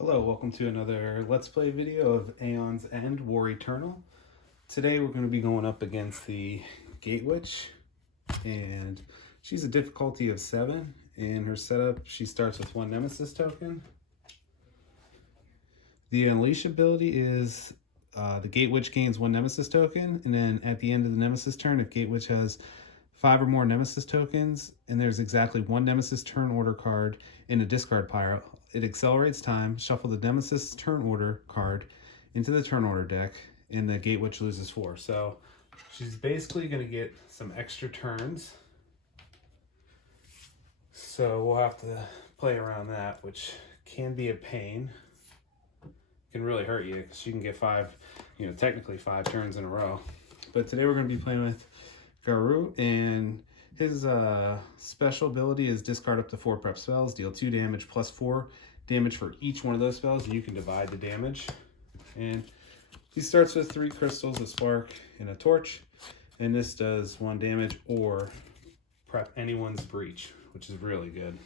Hello, welcome to another Let's Play video of Aeon's End, War Eternal. Today we're going to be going up against the Gate Witch, and she's a difficulty of 7. In her setup, she starts with 1 Nemesis token. The Unleash ability is the Gate Witch gains 1 Nemesis token, and then at the end of the Nemesis turn, if Gate Witch has 5 or more Nemesis tokens, and there's exactly 1 Nemesis turn order card in a discard pile, it accelerates time, shuffle the Nemesis turn order card into the turn order deck, and the Gate Witch loses 4. So she's basically going to get some extra turns. So we'll have to play around that, which can be a pain. Can really hurt you because you can get 5, technically 5 turns in a row. But today we're going to be playing with Garu, and his special ability is discard up to 4 prep spells, deal 2 damage plus 4 damage for each one of those spells, and you can divide the damage. And he starts with 3 crystals, a spark, and a torch, and this does 1 damage or prep anyone's breach, which is really good.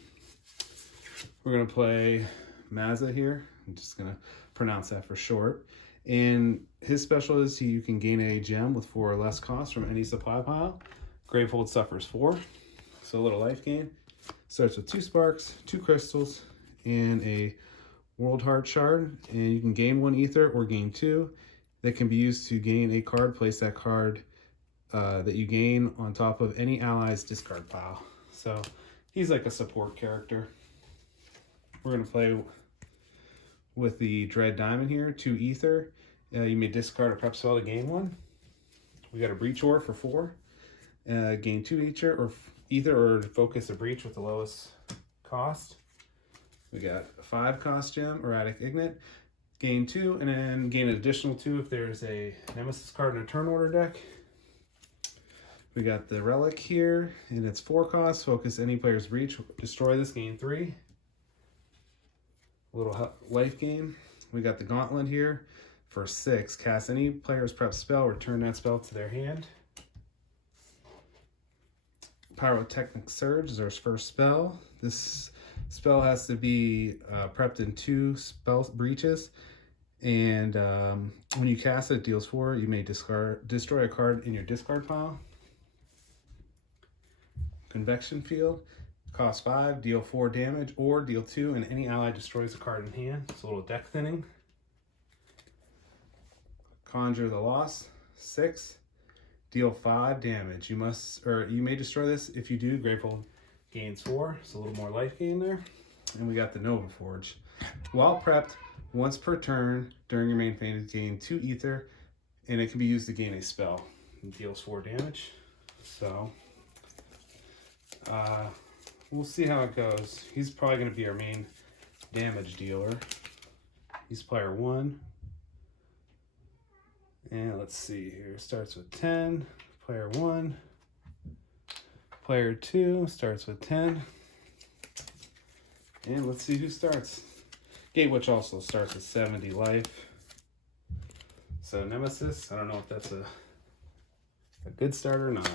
We're going to play Maza here. I'm just going to pronounce that for short. And his special is you can gain a gem with 4 or less cost from any supply pile. Gravehold suffers 4, so a little life gain. Starts with 2 sparks, 2 crystals, and a World Heart Shard. And you can gain 1 ether or gain 2. That can be used to gain a card. Place that card that you gain on top of any ally's discard pile. So he's like a support character. We're going to play with the Dread Diamond here, 2 ether. You may discard a prep spell to gain 1. We got a Breach Ore for 4. Gain 2 ether or focus a breach with the lowest cost. We got a 5 cost gem, Erratic Ignite. Gain 2, and then gain an additional 2 if there's a Nemesis card in a turn order deck. We got the Relic here, and it's 4 cost. Focus any player's breach. Destroy this, gain 3. A little life gain. We got the Gauntlet here for 6. Cast any player's prep spell, return that spell to their hand. Pyrotechnic Surge is our first spell. This spell has to be prepped in 2 spell breaches, and when you cast it, it deals 4. You may destroy a card in your discard pile. Convection Field costs 5, deal 4 damage, or deal 2, and any ally destroys a card in hand. It's a little deck thinning. Conjure the Lost, 6. Deal 5 damage. You may destroy this. If you do, Gravehold gains 4. So a little more life gain there. And we got the Nova Forge. While prepped, once per turn during your main phase, gain 2 ether, and it can be used to gain a spell. It deals 4 damage. So we'll see how it goes. He's probably going to be our main damage dealer. He's player 1. And let's see here, starts with 10, player 1. Player 2 starts with 10. And let's see who starts. Gate Witch also starts with 70 life. So Nemesis, I don't know if that's a good start or not.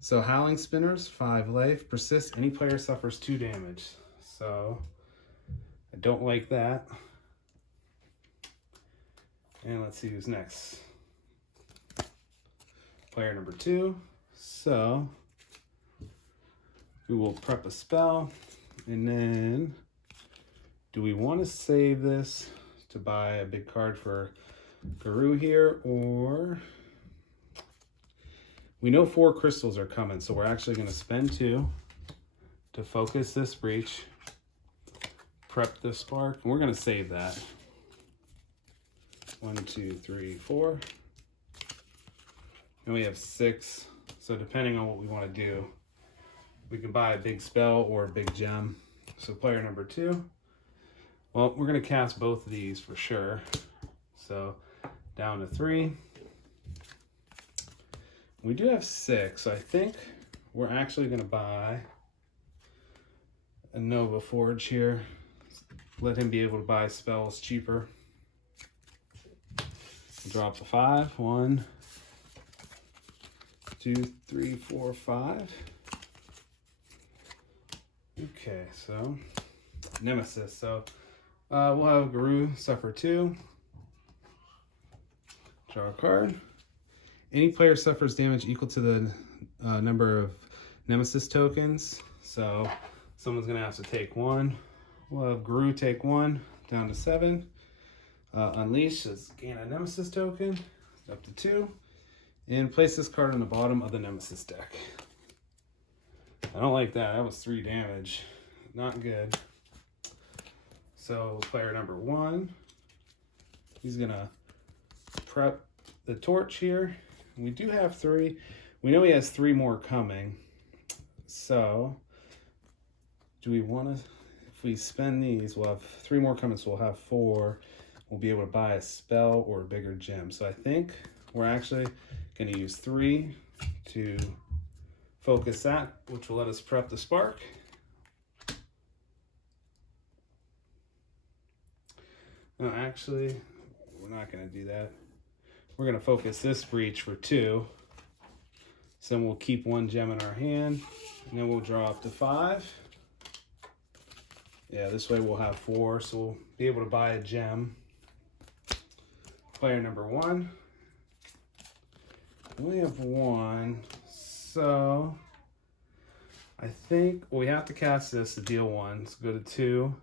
So Howling Spinners, 5 life. Persist, any player suffers 2 damage. So I don't like that. And let's see who's next. Player number 2. So we will prep a spell, and then do we want to save this to buy a big card for Garu here, or we know 4 crystals are coming, so we're actually going to spend 2 to focus this breach, prep the spark, and we're going to save that. 1, 2, 3, 4. And we have 6. So depending on what we want to do, we can buy a big spell or a big gem. So player number 2. Well, we're going to cast both of these for sure. So down to 3. We do have 6. So I think we're actually going to buy a Nova Forge here. Let him be able to buy spells cheaper. Drop a 5. 1, 2, 3, 4, 5. Okay, so Nemesis. So We'll have Garu suffer 2. Draw a card. Any player suffers damage equal to the number of Nemesis tokens. So someone's going to have to take 1. We'll have Garu take 1, down to 7. Unleash is gain a Nemesis token, up to 2. And place this card on the bottom of the Nemesis deck. I don't like that. That was 3 damage. Not good. So player number 1, he's going to prep the torch here. We do have 3. We know he has 3 more coming. So do we want to, if we spend these, we'll have 3 more coming, so we'll have 4. We'll be able to buy a spell or a bigger gem. So I think we're actually going to use 3 to focus that, which will let us prep the spark. No, actually, we're not going to do that. We're going to focus this breach for 2. So then we'll keep 1 gem in our hand, and then we'll draw up to 5. Yeah, this way we'll have 4, so we'll be able to buy a gem. Player number 1. We have 1, so I think we have to cast this to deal 1. So go to 2.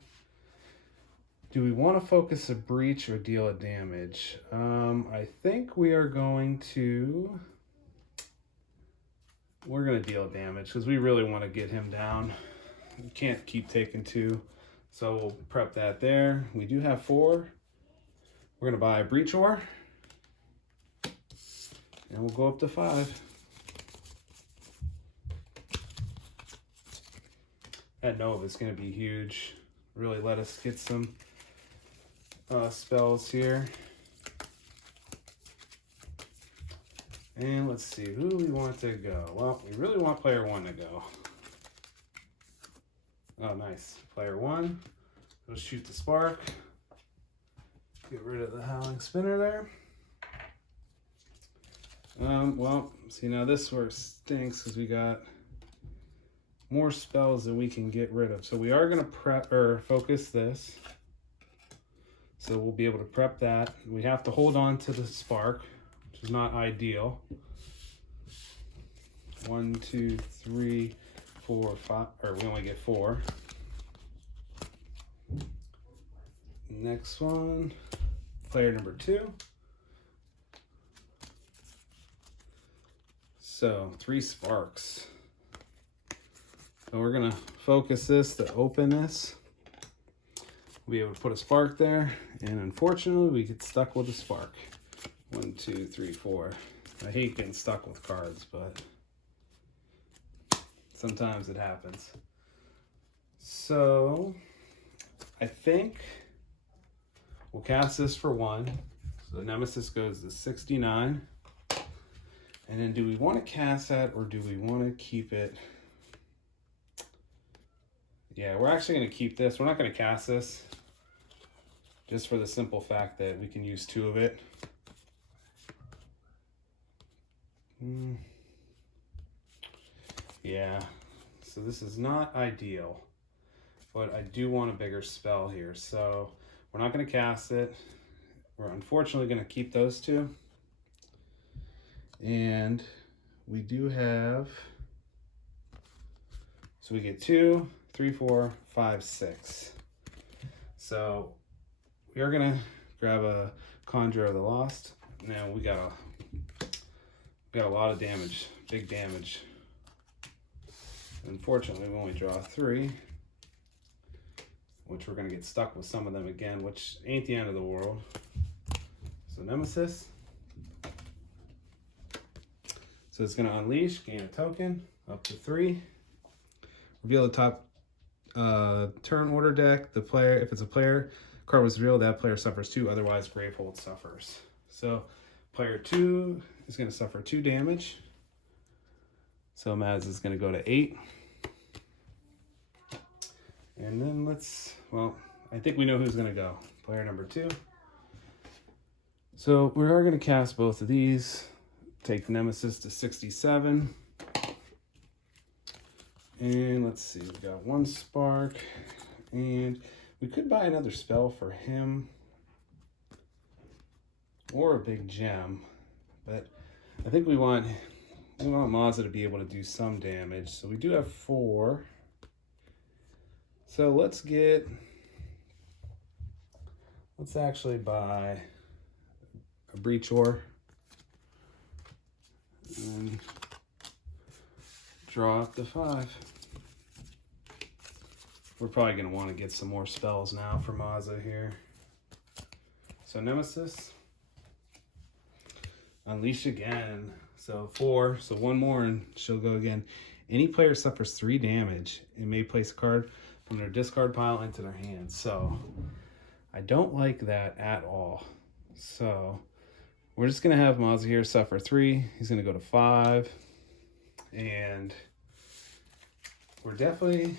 Do we want to focus a breach or deal a damage? I think we are going to... We're going to deal damage because we really want to get him down. We can't keep taking 2. So we'll prep that there. We do have 4. We're going to buy a breach ore. And we'll go up to 5. That Nova is going to be huge. Really let us get some spells here. And let's see, who do we want to go? Well, we really want player 1 to go. Oh, nice. Player 1. Let's shoot the spark. Get rid of the Howling Spinner there. Well, see, now this sort of stinks because we got more spells than we can get rid of. So we are going to prep or focus this. So we'll be able to prep that. We have to hold on to the spark, which is not ideal. 1, 2, 3, 4, 5, or we only get 4. Next one, player number 2. So 3 sparks. So we're gonna focus this to open this. We'll be able to put a spark there, and unfortunately we get stuck with a spark. 1, 2, 3, 4. I hate getting stuck with cards, but sometimes it happens. So I think we'll cast this for 1. So the Nemesis goes to 69. And then do we want to cast that or do we want to keep it? Yeah, we're actually going to keep this. We're not going to cast this just for the simple fact that we can use 2 of it. Yeah, so this is not ideal, but I do want a bigger spell here. So we're not going to cast it. We're unfortunately going to keep those 2. And we do have, so we get 2, 3, 4, 5, 6. So we are gonna grab a Conjure of the Lost. Now we got a lot of damage, big damage. Unfortunately, we only draw 3, which we're gonna get stuck with some of them again, which ain't the end of the world. So Nemesis. So it's gonna unleash, gain a token, up to 3. Reveal the top turn order deck. The player, if it's a player card was revealed, that player suffers 2, otherwise Gravehold suffers. So player 2 is going to suffer 2 damage. So Maz is going to go to 8. And then well, I think we know who's going to go. Player number 2. So we are going to cast both of these. Take Nemesis to 67. And let's see, we've got 1 spark. And We could buy another spell for him or a big gem, but I think we want Maza to be able to do some damage. So we do have 4. So let's actually buy a breach ore and draw up the 5. We're probably going to want to get some more spells now for Maza here. So Nemesis, unleash again. So 4, so 1 more and she'll go again. Any player suffers 3 damage and may place a card from their discard pile into their hand. So I don't like that at all. So we're just going to have Maza here suffer 3. He's going to go to 5. And we're definitely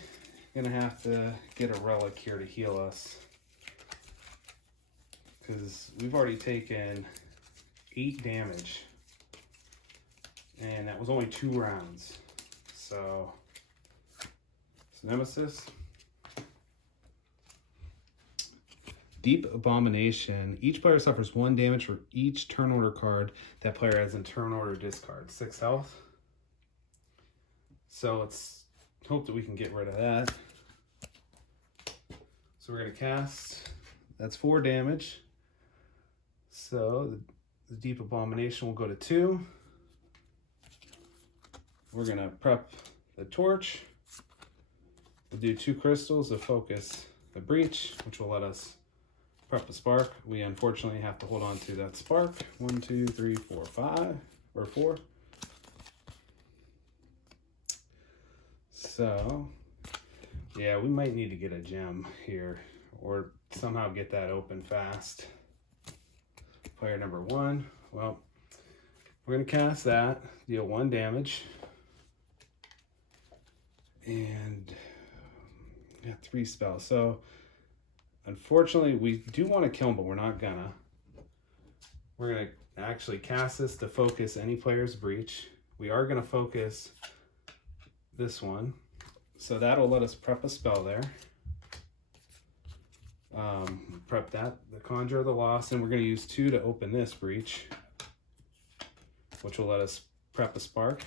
going to have to get a relic here to heal us, because we've already taken 8 damage. And that was only 2 rounds. So Nemesis. Deep Abomination. Each player suffers 1 damage for each turn order card that player has in turn order discard. 6 health. So let's hope that we can get rid of that. So we're going to cast. That's 4 damage. So the Deep Abomination will go to 2. We're going to prep the torch. We'll do 2 crystals to focus the breach, which will let us prep a spark. We unfortunately have to hold on to that spark. 1, 2, 3, 4, 5, or 4. So, yeah, we might need to get a gem here or somehow get that open fast. Player number 1. Well, we're going to cast that, deal 1 damage. And got 3 spells. So unfortunately, we do want to kill him, but we're not gonna. We're gonna actually cast this to focus any player's breach. We are gonna focus this one, so that'll let us prep a spell there. Prep that, the Conjure of the Lost, and we're gonna use 2 to open this breach, which will let us prep a spark.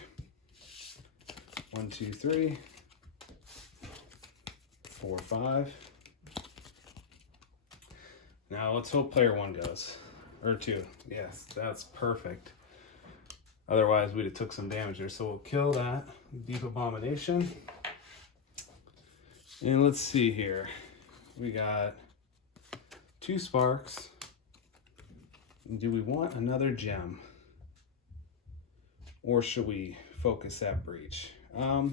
1, 2, 3. 4, 5. Now let's hope player 1 goes. Or 2. Yes, that's perfect. Otherwise we'd have took some damage there. So we'll kill that Deep Abomination. And let's see here. We got 2 sparks. Do we want another gem? Or should we focus that breach? I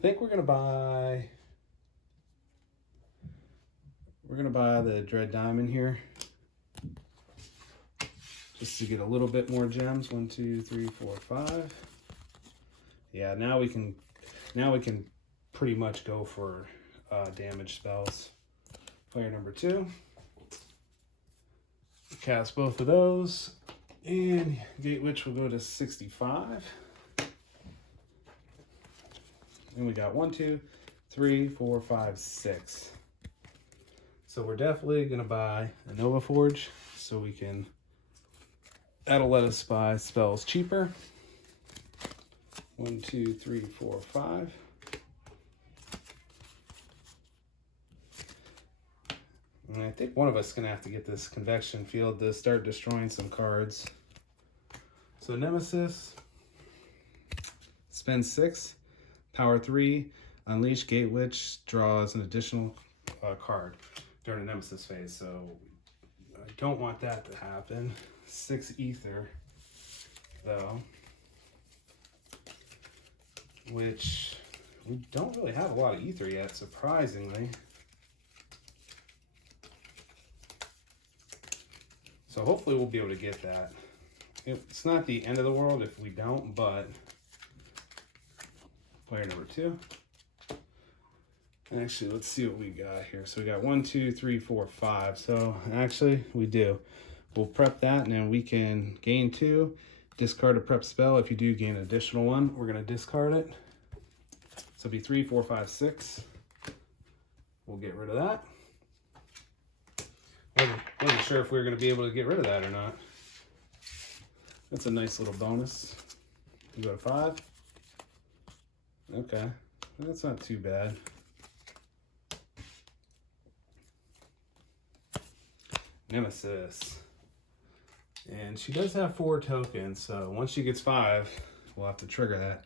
think we're gonna buy the Dread Diamond here, just to get a little bit more gems. 1, 2, 3, 4, 5. Yeah, now we can pretty much go for damage spells. Player number 2. Cast both of those, and Gate Witch will go to 65. And we got 1, 2, 3, 4, 5, 6. So we're definitely gonna buy a Nova Forge, so we can. That'll let us buy spells cheaper. 1, 2, 3, 4, 5. And I think one of us is gonna have to get this Convection Field to start destroying some cards. So Nemesis, spend 6, power 3, unleash Gate Witch, draws an additional card during the Nemesis phase. So I don't want that to happen. 6 ether though, which we don't really have a lot of ether yet, surprisingly. So hopefully we'll be able to get that. It's not the end of the world if we don't, but player number 2. Actually, let's see what we got here. So we got 1, 2, 3, 4, 5. So actually, we do. We'll prep that, and then we can gain 2, discard a prep spell. If you do gain an additional 1, we're going to discard it. So it'll be 3, 4, 5, 6. we'll get rid of that. Wasn't sure if we were going to be able to get rid of that or not. That's a nice little bonus. We go to 5. Okay, that's not too bad. Nemesis. And she does have 4 tokens, so once she gets 5, we'll have to trigger that.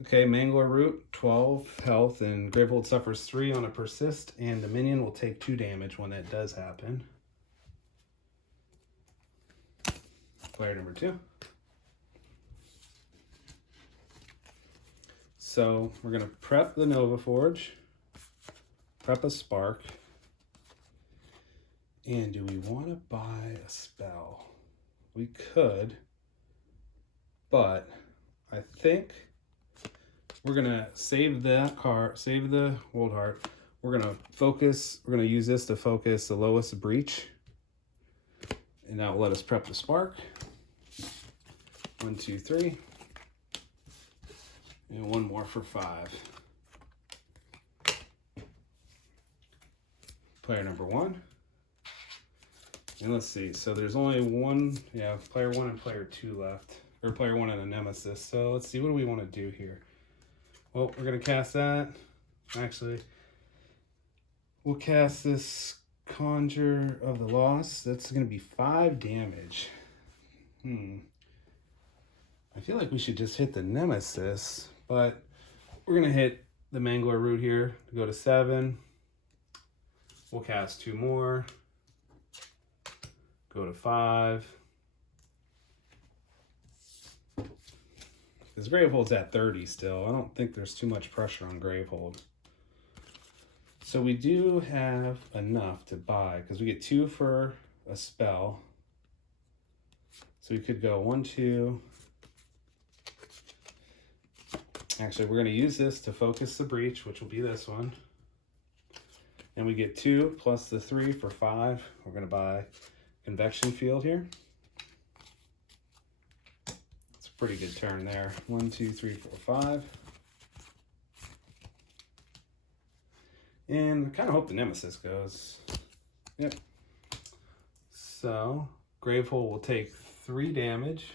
Okay, Mangler Root, 12 health, and Gravehold suffers 3 on a persist, and the minion will take 2 damage when that does happen. Player number 2. So we're going to prep the Nova Forge, prep a Spark, and do we want to buy a spell? We could, but I think we're gonna save that card, save the World Heart. We're gonna focus, we're gonna use this to focus the lowest breach. And that will let us prep the Spark. 1, 2, 3. And 1 more for 5. Player number 1. And let's see, so there's only player 1 and player 2 left. Or player 1 and a Nemesis. So let's see, what do we want to do here? Well, we're going to cast that. Actually, we'll cast this Conjure of the Lost. That's going to be 5 damage. I feel like we should just hit the Nemesis, but we're going to hit the Mangler Root here to go to 7. We'll cast 2 more. Go to 5. Because Gravehold's at 30 still. I don't think there's too much pressure on Gravehold. So we do have enough to buy, because we get 2 for a spell. So we could go 1, 2. Actually, we're going to use this to focus the breach, which will be this one. And we get 2 plus the 3 for 5. We're going to buy Convection Field here. It's a pretty good turn there. 1, 2, 3, 4, 5. And I kind of hope the Nemesis goes. Yep. So Gravehold will take 3 damage.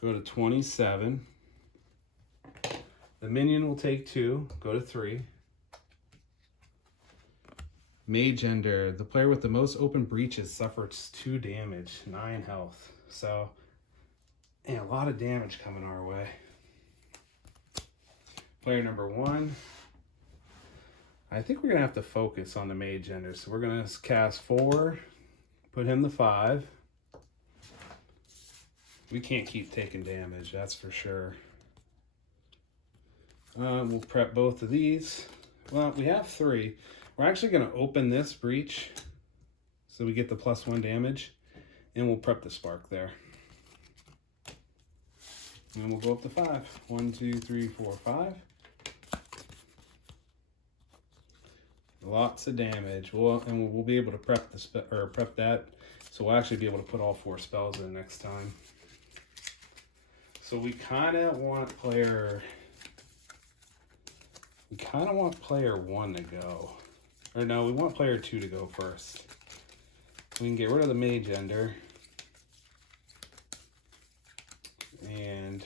Go to 27. The minion will take 2. Go to 3. Mage Ender, the player with the most open breaches suffers 2 damage, 9 health. So, and a lot of damage coming our way. Player number 1. I think we're going to have to focus on the Mage Ender. So we're going to cast 4, put him to 5. We can't keep taking damage, that's for sure. We'll prep both of these. Well, we have 3. We're actually going to open this breach so we get the +1 damage, and we'll prep the Spark there. And we'll go up to 5. 1, 2, 3, 4, 5. Lots of damage. We'll be able to prep prep that, so we'll actually be able to put all 4 spells in next time. So we kind of want player 1 to go. Or no, we want player 2 to go first. We can get rid of the Mage Ender. And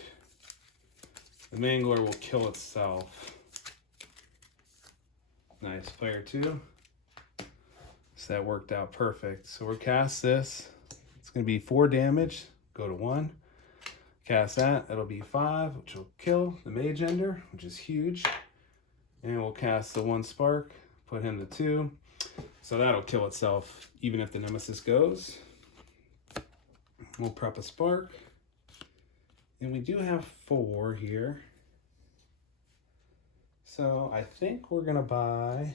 the Mangler will kill itself. Nice, player 2. So that worked out perfect. So we'll cast this. It's going to be 4 damage. Go to 1. Cast that. That'll be 5, which will kill the Mage Ender, which is huge. And we'll cast the 1 Spark. Put him to 2. So that'll kill itself even if the Nemesis goes. We'll prep a Spark. And we do have 4 here. So I think we're gonna buy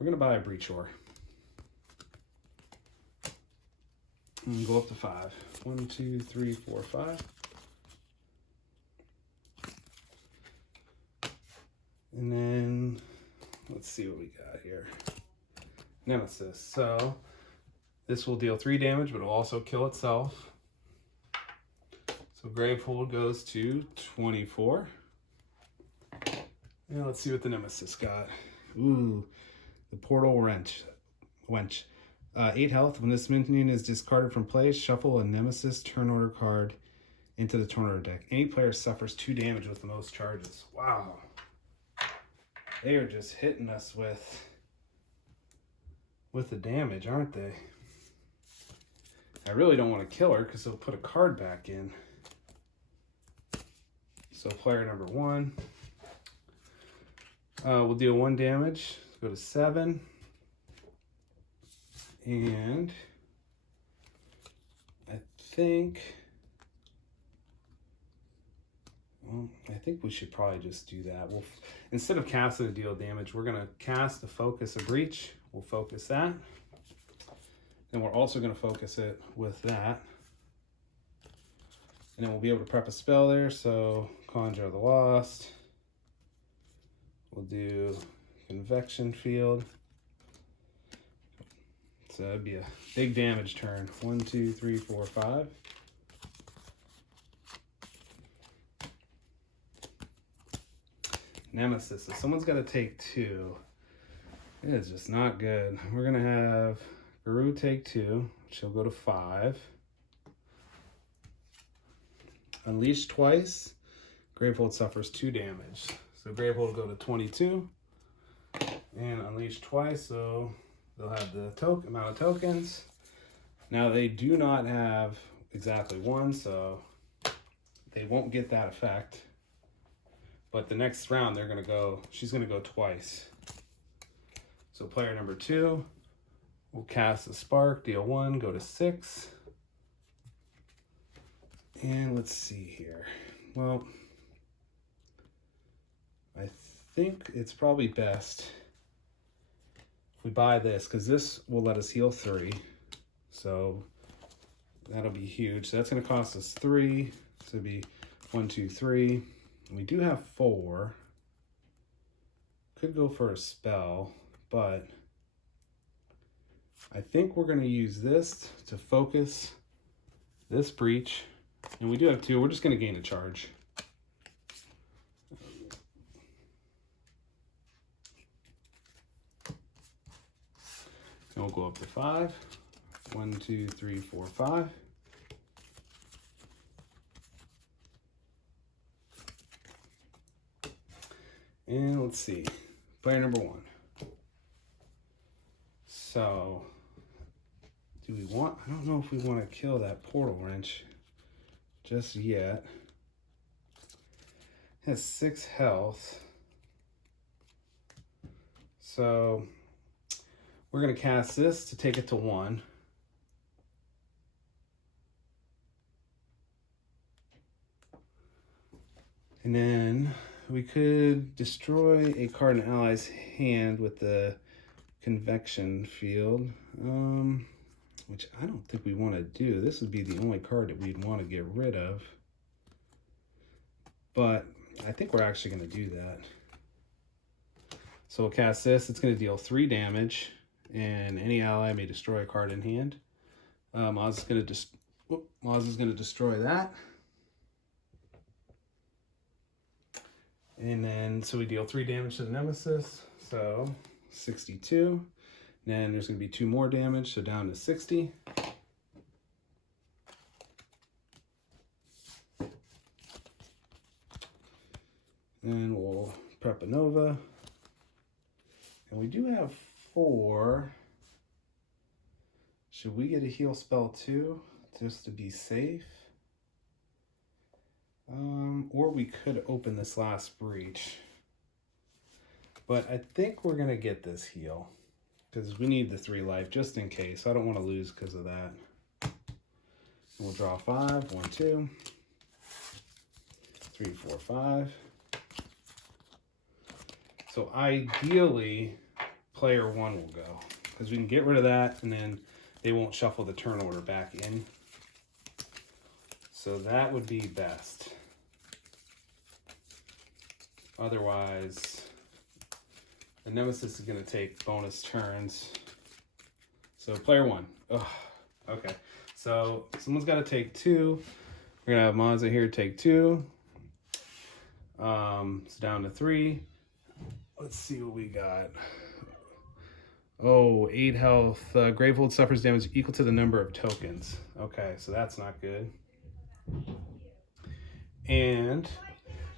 a Breach Ore. And go up to 5. 1, 2, 3, 4, 5. And then let's see what we got here. Nemesis. So this will deal 3 damage, but it'll also kill itself. So Gravehold goes to 24. Now let's see what the Nemesis got. Ooh, the Portal Wench. 8 health. When this minion is discarded from play, shuffle a Nemesis turn order card into the turn order deck. Any player suffers 2 damage with the most charges. Wow. They are just hitting us with the damage, aren't they? I really don't want to kill her because they'll put a card back in. So player number 1 will deal 1 damage. Let's go to 7. And I think we should probably just do that. We'll, instead of casting to deal damage, we're going to cast to focus a breach. We'll focus that. And we're also going to focus it with that. And then we'll be able to prep a spell there. So Conjure of the Lost. We'll do Convection Field. So that'd be a big damage turn. 1, 2, 3, 4, 5. Nemesis. So someone's got to take 2. It is just not good. We're going to have Garu take 2. She'll go to 5. Unleash twice. Gravehold suffers 2 damage. So Gravehold will go to 22. And Unleash twice, so they'll have the amount of tokens. Now they do not have exactly 1, so they won't get that effect. But the next round she's gonna go twice. So player number 2 will cast a spark, deal 1, go to 6. And let's see here. Well, I think it's probably best if we buy this, because this will let us heal 3. So that'll be huge. So that's going to cost us 3. So it'll be 1, 2, 3. And we do have 4. Could go for a spell, but I think we're going to use this to focus this breach. And we do have 2. We're just going to gain a charge. And we'll go up to 5. 1, 2, 3, 4, 5. And let's see. Player number 1. So, do we want... I don't know if we want to kill that Portal Wrench just yet. It has 6 health. So we're going to cast this to take it to 1. And then we could destroy a card in an ally's hand with the Convection Field, which I don't think we want to do. This would be the only card that we'd want to get rid of. But I think we're actually going to do that. So we'll cast this. It's going to deal 3 damage, and any ally may destroy a card in hand. Maz is going to destroy that. And then, so we deal 3 damage to the Nemesis, so 62. And then there's going to be 2 more damage, so down to 60. And we'll prep a Nova. And we do have 4. Should we get a heal spell too, just to be safe? Or we could open this last breach. But I think we're going to get this heal, because we need the 3 life just in case. I don't want to lose because of that. And we'll draw 5. 1, 2, 3, 4, 5. So ideally, player 1 will go, because we can get rid of that, and then they won't shuffle the turn order back in. So that would be best. Otherwise, the Nemesis is going to take bonus turns. So player 1. Ugh. Okay. So someone's got to take 2. We're going to have Maza here take 2. So down to 3. Let's see what we got. Oh, 8 health. Gravehold suffers damage equal to the number of tokens. Okay, so that's not good. And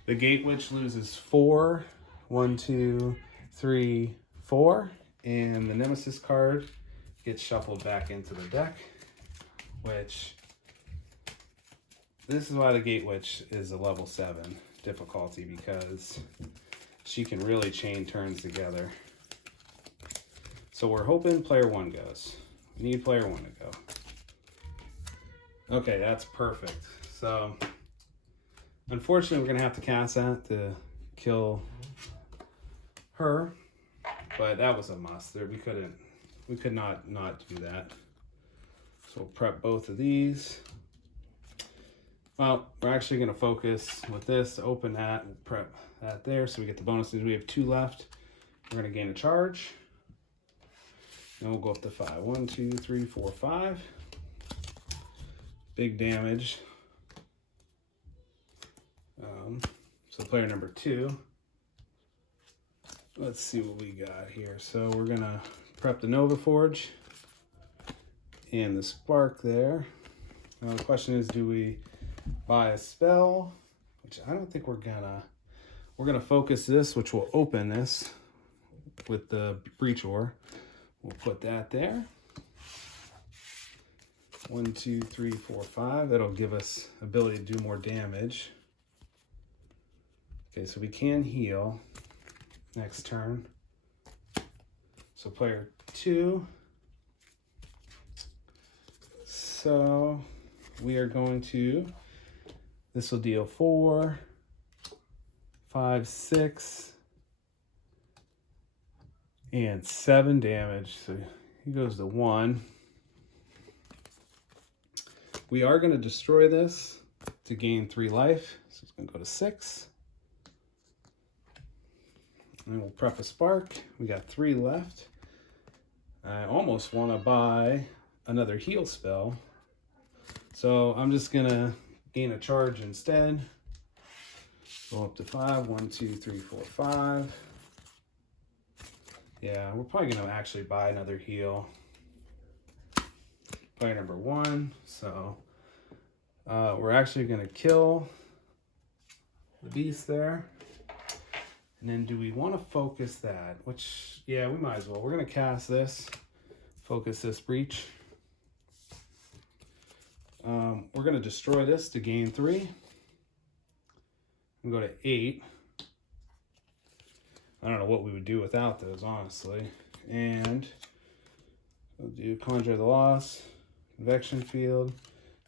the Gate Witch loses 4. 1, 2, 3, 4. And the Nemesis card gets shuffled back into the deck, which this is why the Gate Witch is a level 7 difficulty, because she can really chain turns together. So we're hoping player 1 goes. We need player 1 to go. Okay, that's perfect. So unfortunately, we're gonna have to cast that to kill her, but that was a must. We could not do that. So we'll prep both of these. Well, we're actually gonna focus with this to open that and prep that there, so we get the bonuses. We have 2 left. We're gonna gain a charge. And we'll go up to 5. 1, 2, 3, 4, 5. Big damage. So player number 2. Let's see what we got here. So we're gonna prep the Nova Forge and the Spark there. Now the question is, do we buy a spell? Which I don't think we're gonna. We're gonna focus this, which will open this with the Breach Ore. We'll put that there. 1, 2, 3, 4, 5. That'll give us ability to do more damage. Okay, so we can heal next turn. So player 2. So we are going to, this will deal 4, 5, 6, and 7 damage. So he goes to 1. We are going to destroy this to gain 3 life. So it's going to go to 6. And we'll prep a Spark. We got 3 left. I almost want to buy another heal spell. So I'm just going to gain a charge instead. Go up to 5. 1, 2, 3, 4, 5. Yeah, we're probably going to actually buy another heal. Player number 1. So we're actually going to kill the beast there. And then do we want to focus that? Which, yeah, we might as well. We're going to cast this. Focus this Breach. We're going to destroy this to gain 3. And go to 8. I don't know what we would do without those, honestly. And we'll do Conjure the Loss, Convection Field,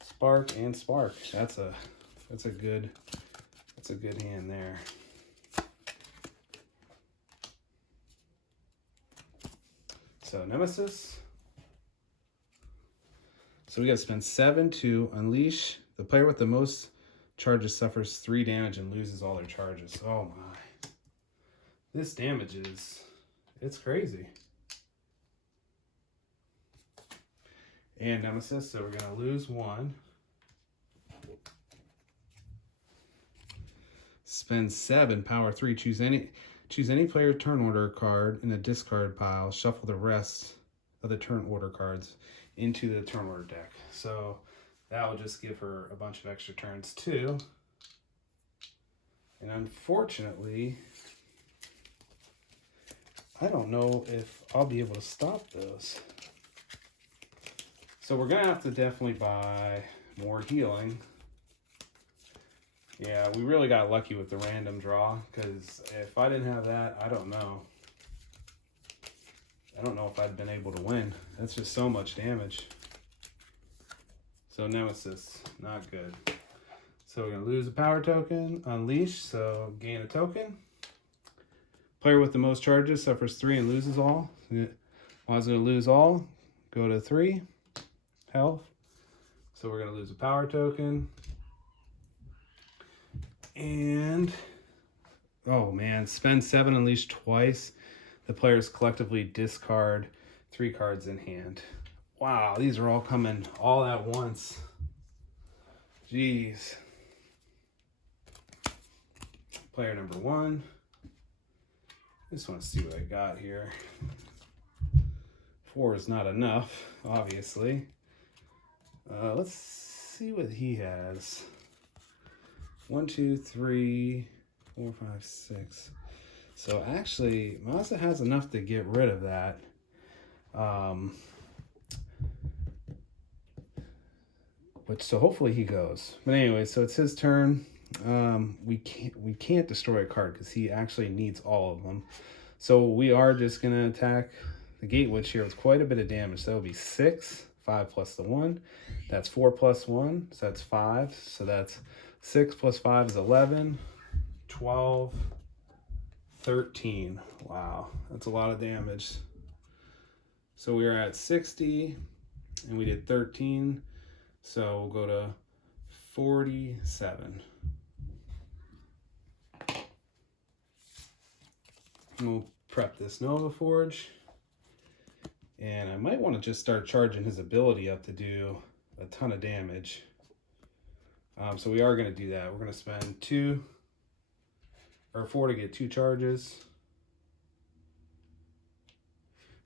Spark, and Spark. That's a good hand there. So Nemesis. So we got to spend 7 to unleash. The player with the most charges suffers 3 damage and loses all their charges. Oh my. This damage it's crazy. And Nemesis, so we're going to lose 1. Spend 7, power 3. Choose any player turn order card in the discard pile. Shuffle the rest of the turn order cards into the turn order deck. So that will just give her a bunch of extra turns too. And unfortunately, I don't know if I'll be able to stop those. So we're going to have to definitely buy more healing. Yeah, we really got lucky with the random draw, because if I didn't have that, I don't know. I don't know if I'd been able to win. That's just so much damage. So Nemesis, not good. So we're going to lose a power token, unleash, so gain a token. Player with the most charges suffers 3 and loses all. Well, I was going to lose all, go to 3 health. So we're going to lose a power token. And, oh man, spend 7, unleash twice. The players collectively discard 3 cards in hand. Wow, these are all coming all at once. Jeez. Player number 1. Just want to see what I got here. 4 is not enough, obviously. Let's see what he has. 1, 2, 3, 4, 5, 6. So actually, Maza has enough to get rid of that. So hopefully he goes. But anyway, so it's his turn. We can't destroy a card because he actually needs all of them. So we are just gonna attack the Gate Witch here with quite a bit of damage. That would be 6, 5 plus the 1. That's 4 plus 1, so that's 5. So that's 6 plus 5 is 11, 12, 13. Wow, that's a lot of damage. So we are at 60, and we did 13. So we'll go to 47. And we'll prep this Nova Forge. And I might want to just start charging his ability up to do a ton of damage. So we are going to do that. We're going to spend 4 to get 2 charges.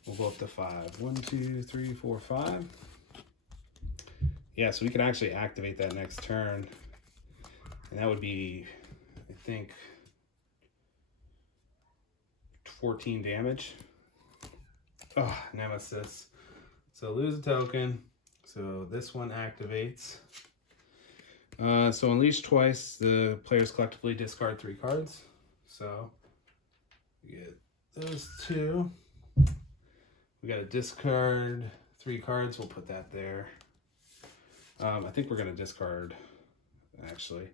We'll go up to 5. 1, 2, 3, 4, 5. Yeah, so we can actually activate that next turn. And that would be, I think, 14 damage. Oh, Nemesis. So lose a token. So this one activates. So unleash twice, the players collectively discard 3 cards. So we get those 2. We got to discard 3 cards. We'll put that there. I think we're going to discard, actually,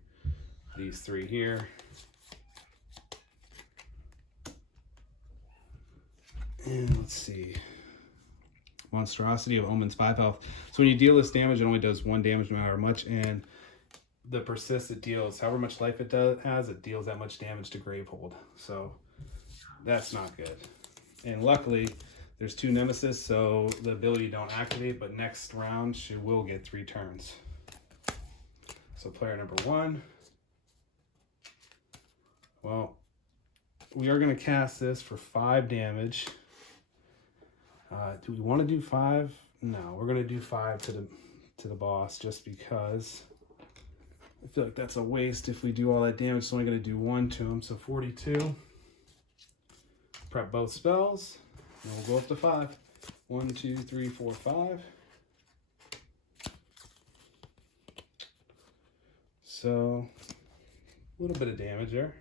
these 3 here. And let's see. Monstrosity of Omens, 5 health. So when you deal this damage, it only does 1 damage no matter how much. And the persist it deals, however much life it has, it deals that much damage to Gravehold. So that's not good. And luckily, there's 2 Nemesis, so the ability don't activate, but next round she will get 3 turns. So player number 1. Well, we are going to cast this for 5 damage. Do we want to do 5? No, we're going to do 5 to the boss just because I feel like that's a waste if we do all that damage. It's only going to do 1 to him, so 42. Prep both spells. And we'll go up to 5. 1, 2, 3, 4, 5. So, a little bit of damage there.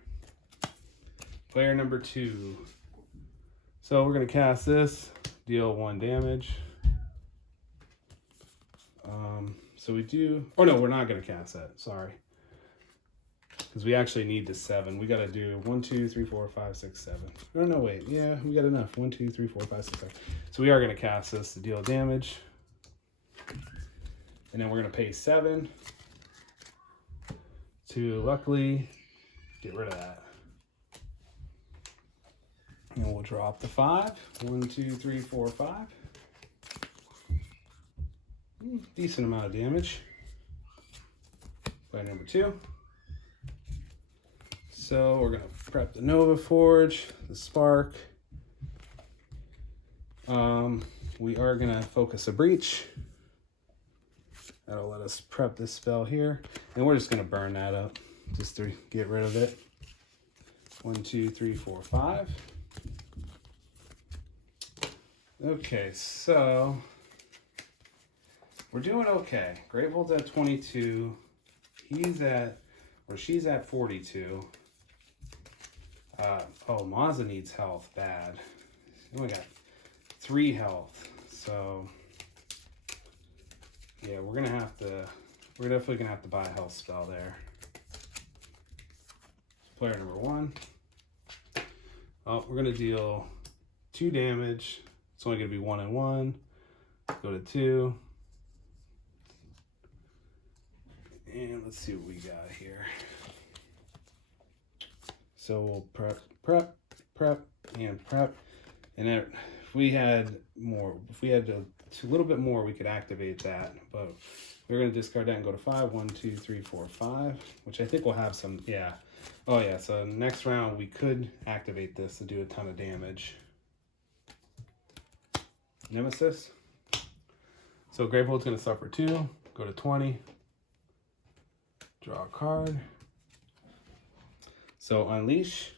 Player number 2. So we're going to cast this, deal 1 damage. So we do, oh no, we're not going to cast that, sorry. Because we actually need the 7. We got to do 1, 2, 3, 4, 5, 6, 7. Oh, no, wait. Yeah, we got enough. 1, 2, 3, 4, 5, 6, 7. So we are going to cast this to deal damage. And then we're going to pay 7 to luckily get rid of that. And we'll drop the 5. 1, 2, 3, 4, 5. Decent amount of damage. Player number 2. So we're going to prep the Nova Forge, the Spark. We are going to focus a Breach. That'll let us prep this spell here. And we're just going to burn that up just to get rid of it. 1, 2, 3, 4, 5. Okay, so we're doing okay. Gravehold's at 22. She's at 42. Oh, Maza needs health bad. We only got 3 health. So yeah, we're definitely gonna have to buy a health spell there. Player number 1. Oh, we're gonna deal 2 damage. It's only gonna be 1 and 1. Go to 2. And let's see what we got here. So we'll prep, and then if we had a little bit more, we could activate that. But we're going to discard that and go to 5. 1, 2, 3, 4, 5, which I think will have some. Yeah, Oh yeah, so next round we could activate this to do a ton of damage. Nemesis. So Gravehold's going to suffer 2, go to 20, draw a card. So Unleash.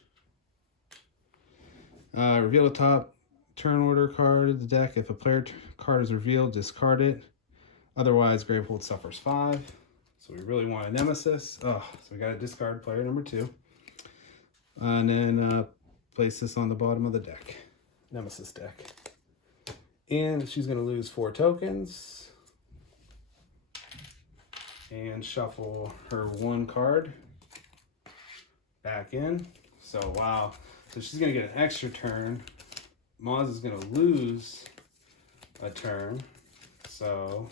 Reveal the top turn order card of the deck. If a player card is revealed, discard it. Otherwise, Gravehold suffers 5. So we really want a Nemesis. Oh, so we got to discard player number 2. And then place this on the bottom of the deck. Nemesis deck. And she's going to lose 4 tokens. And shuffle her 1 card back in. So, wow. So she's going to get an extra turn. Maz is going to lose a turn. So,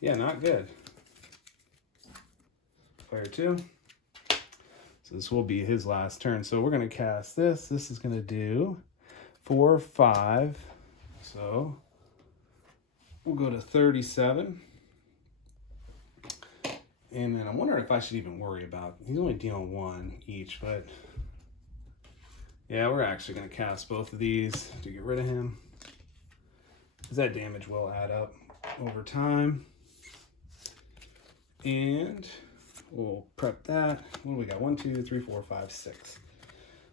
yeah, not good. Player 2. So this will be his last turn. So we're going to cast this. This is going to do 4, 5. So we'll go to 37. And then I'm wondering if I should even worry about, he's only dealing 1 each, but yeah, we're actually going to cast both of these to get rid of him, because that damage will add up over time. And we'll prep that. What do we got? 1, 2, 3, 4, 5, 6.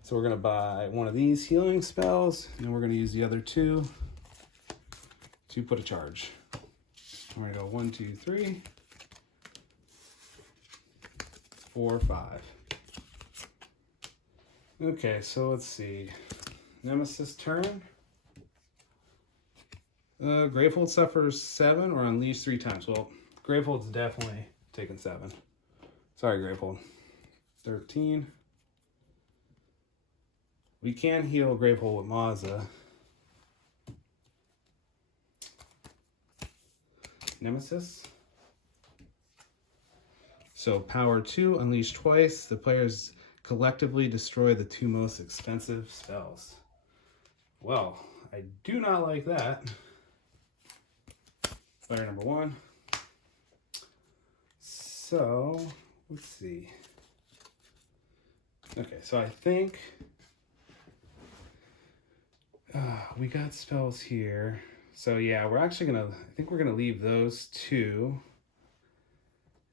So we're going to buy one of these healing spells, and then we're going to use the other 2 to put a charge. We're going to go 1, 2, 3, 4, 5. Okay, so let's see. Nemesis turn. Gravehold suffers 7 or unleash 3 times. Well, Gravehold's definitely taking 7. Sorry, Gravehold. 13. We can heal Gravehold with Maza. Nemesis. So power 2, unleash twice. The players collectively destroy the 2 most expensive spells. Well, I do not like that. Player number 1. So, let's see. Okay, so I think we got spells here. So yeah, we're actually gonna, I think we're gonna leave those 2.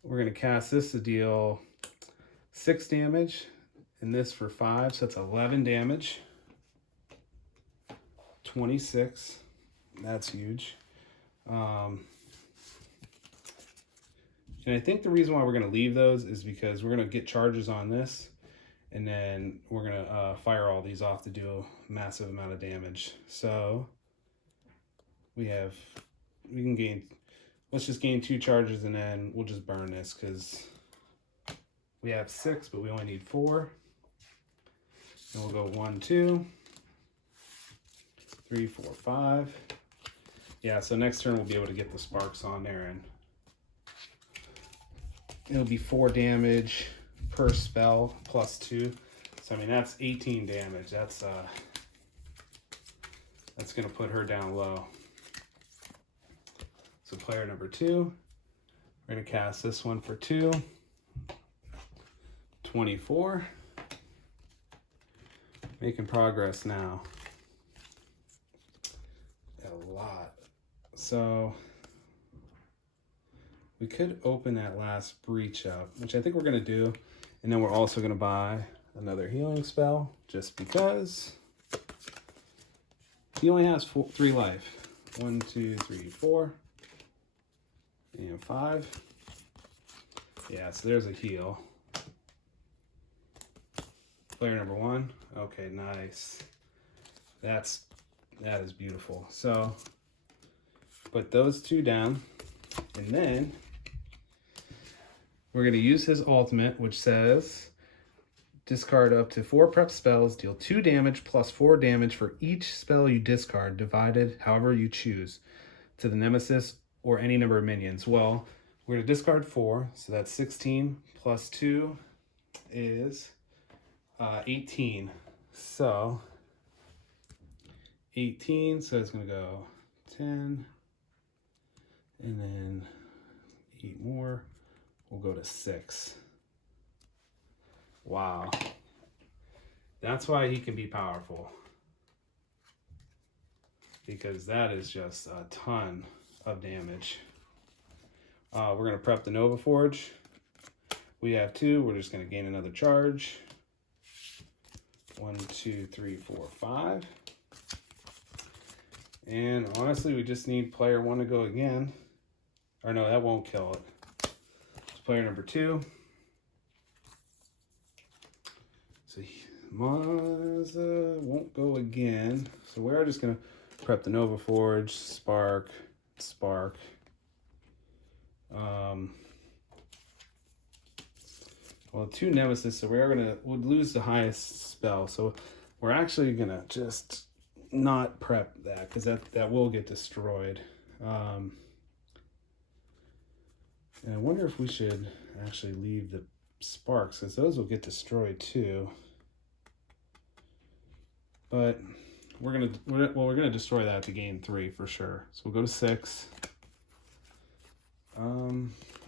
We're gonna cast this to deal 6 damage, and this for 5, so that's 11 damage. 26, that's huge. And I think the reason why we're gonna leave those is because we're gonna get charges on this, and then we're gonna fire all these off to do a massive amount of damage. So we can gain, let's just gain 2 charges, and then we'll just burn this because we have 6, but we only need 4. And we'll go 1, 2, 3, 4, 5. Yeah, so next turn we'll be able to get the sparks on there, and it'll be 4 damage per spell plus 2. So I mean that's 18 damage. That's gonna put her down low. So player number 2, we're gonna cast this one for 2. 24. Making progress now. A lot. So we could open that last breach up, which I think we're gonna do, and then we're also gonna buy another healing spell just because he only has 3 life. 1, 2, 3, 4, and 5. Yeah, so there's a heal. Player number 1. Okay, nice. That is beautiful. So put those 2 down, and then we're going to use his ultimate, which says discard up to 4 prep spells, deal 2 damage plus 4 damage for each spell you discard, divided however you choose, to the Nemesis or any number of minions. Well, we're going to discard 4, so that's 16 plus 2 is 18. So 18, so it's going to go 10, and then 8 more. We'll go to 6. Wow. That's why he can be powerful. Because that is just a ton of damage. We're going to prep the Nova Forge. We have 2. We're just going to gain another charge. 1, 2, 3, 4, 5. And honestly, we just need player 1 to go again. Or no, that won't kill it. It's player number 2. So Maza won't go again. So we're just going to prep the Nova Forge, Spark. Well, 2 Nemesis, so we'll lose the highest spell. So we're actually gonna just not prep that because that will get destroyed. And I wonder if we should actually leave the sparks because those will get destroyed too. But we're gonna destroy that to gain 3 for sure. So we'll go to 6.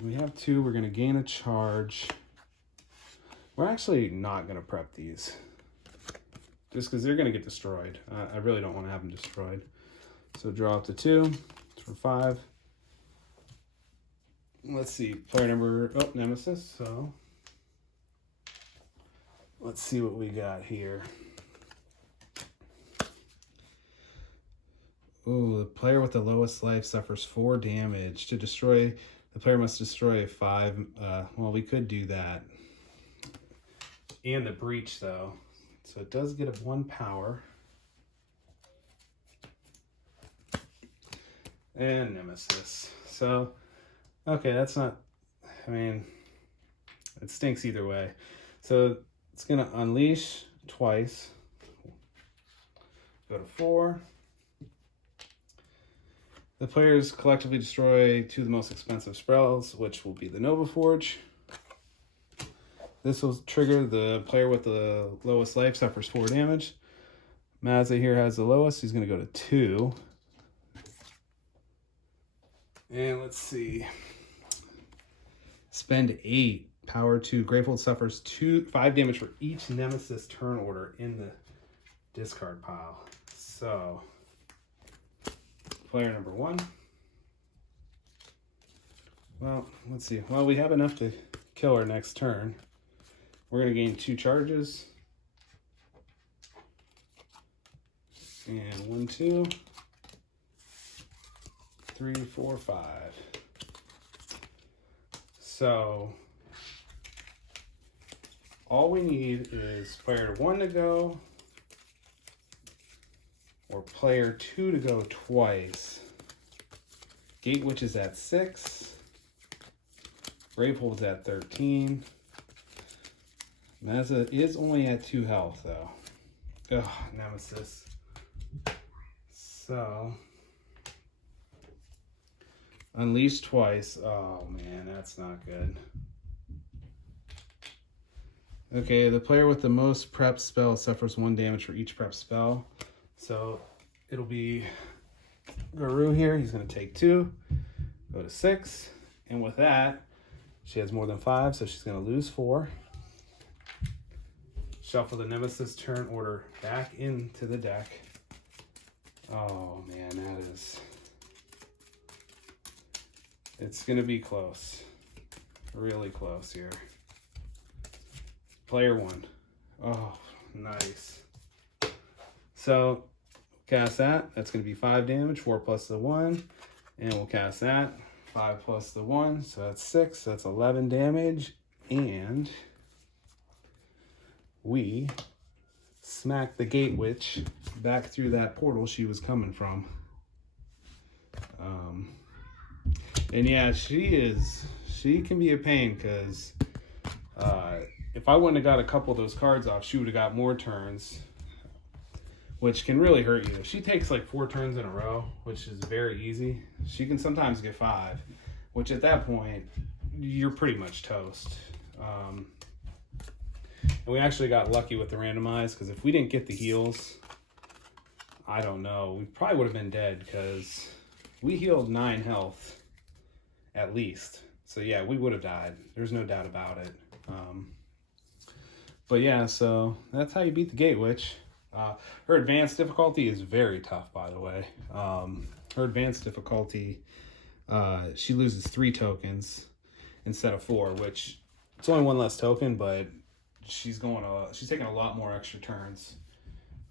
We have 2. We're gonna gain a charge. We're actually not gonna prep these just because they're gonna get destroyed. I really don't want to have them destroyed. So draw up to 2 for 5. Let's see, player number, Nemesis. So let's see what we got here. Ooh, the player with the lowest life suffers 4 damage. To destroy, the player must destroy a 5. Well, we could do that. And the breach, though. So it does get a 1 power. And Nemesis. So, okay, that's not, I mean, it stinks either way. So it's going to unleash twice. Go to 4. The players collectively destroy 2 of the most expensive spells, which will be the Nova Forge. This will trigger the player with the lowest life suffers 4 damage. Maza here has the lowest. He's going to go to 2. And let's see. Spend 8. Power 2. Grateful suffers 5 damage for each Nemesis turn order in the discard pile. So, player number 1. Well, let's see. Well, we have enough to kill our next turn. We're going to gain 2 charges. And 1, 2, 3, 4, 5. So all we need is player 1 to go or player 2 to go twice. Gate Witch is at 6. Gravehold's at 13. Maza is only at 2 health, though. Ugh, Nemesis. So, unleash twice. Oh, man, that's not good. Okay, the player with the most prep spell suffers 1 damage for each prep spell. So, it'll be Garu here. He's going to take 2. Go to 6. And with that, she has more than 5, so she's going to lose 4. Shuffle the Nemesis turn order back into the deck. Oh man, that is... It's going to be close. Really close here. Player 1. Oh, nice. So, cast that. That's going to be 5 damage. 4 plus the 1. And we'll cast that. 5 plus the 1. So that's 6. That's 11 damage. And we smack the Gate Witch back through that portal she was coming from. And yeah, she can be a pain because if I wouldn't have got a couple of those cards off, she would have got more turns, which can really hurt you. If she takes like 4 turns in a row, which is very easy, she can sometimes get 5, which at that point, you're pretty much toast. And we actually got lucky with the randomize because if we didn't get the heals, I don't know. We probably would have been dead because we healed 9 health at least. So yeah, we would have died. There's no doubt about it. But yeah, so that's how you beat the Gate Witch. Her advanced difficulty is very tough, by the way. Her advanced difficulty, she loses 3 tokens instead of 4, which it's only 1 less token, but she's taking a lot more extra turns.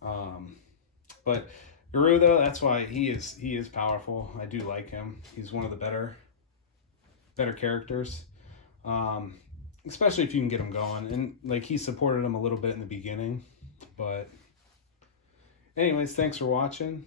But Garu, though, that's why he is powerful. I do like him. He's one of the better characters. Especially if you can get him going. And like, he supported him a little bit in the beginning. But anyways, thanks for watching.